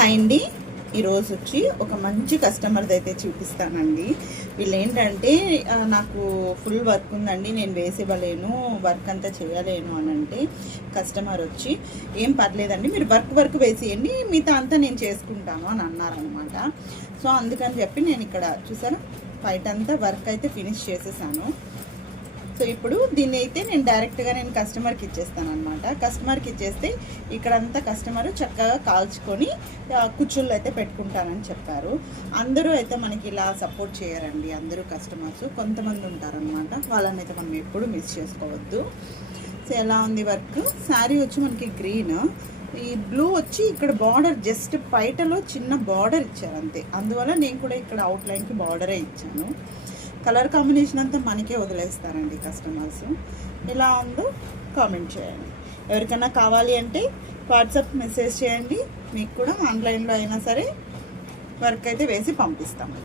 Hi అండి, ఈరోజు వచ్చి ఒక మంచి కస్టమర్ది అయితే చూపిస్తానండి. వీళ్ళు ఏంటంటే నాకు ఫుల్ వర్క్ ఉందండి, నేను వేసివ్వలేను, వర్క్ అంతా చేయలేను అని అంటే కస్టమర్ వచ్చి ఏం పర్లేదండి మీరు వర్క్ వేసేయండి, మిగతా అంతా నేను చేసుకుంటాను అని అన్నారనమాట. సో అందుకని చెప్పి నేను ఇక్కడ చూసారా బయట అంతా వర్క్ అయితే ఫినిష్ చేసేసాను. సో ఇప్పుడు దీన్ని అయితే నేను డైరెక్ట్గా కస్టమర్కి ఇచ్చేస్తాను అనమాట. కస్టమర్కి ఇచ్చేస్తే ఇక్కడంతా కస్టమర్ చక్కగా కాల్చుకొని కుర్చీలు అయితే పెట్టుకుంటానని చెప్పారు. అందరూ అయితే మనకి ఇలా సపోర్ట్ చేయరండి, అందరూ కస్టమర్స్ కొంతమంది ఉంటారనమాట, వాళ్ళని అయితే మనం ఎప్పుడు మిస్ చేసుకోవద్దు. సో ఎలా ఉంది వర్క్? శారీ వచ్చి మనకి గ్రీన్, ఈ బ్లూ వచ్చి ఇక్కడ బార్డర్ జస్ట్ పైటలో చిన్న బార్డర్ ఇచ్చారు అంతే, అందువల్ల నేను కూడా ఇక్కడ అవుట్లైన్కి బార్డరే ఇచ్చాను. కలర్ కాంబినేషన్ అంతా మనకే వదిలేస్తారండి కస్టమర్స్. ఎలా ఉందో కామెంట్ చేయండి. ఎవరికైనా కావాలి అంటే వాట్సాప్ మెసేజ్ చేయండి, మీకు కూడా ఆన్లైన్లో అయినా సరే వర్క్ అయితే వేసి పంపిస్తాము.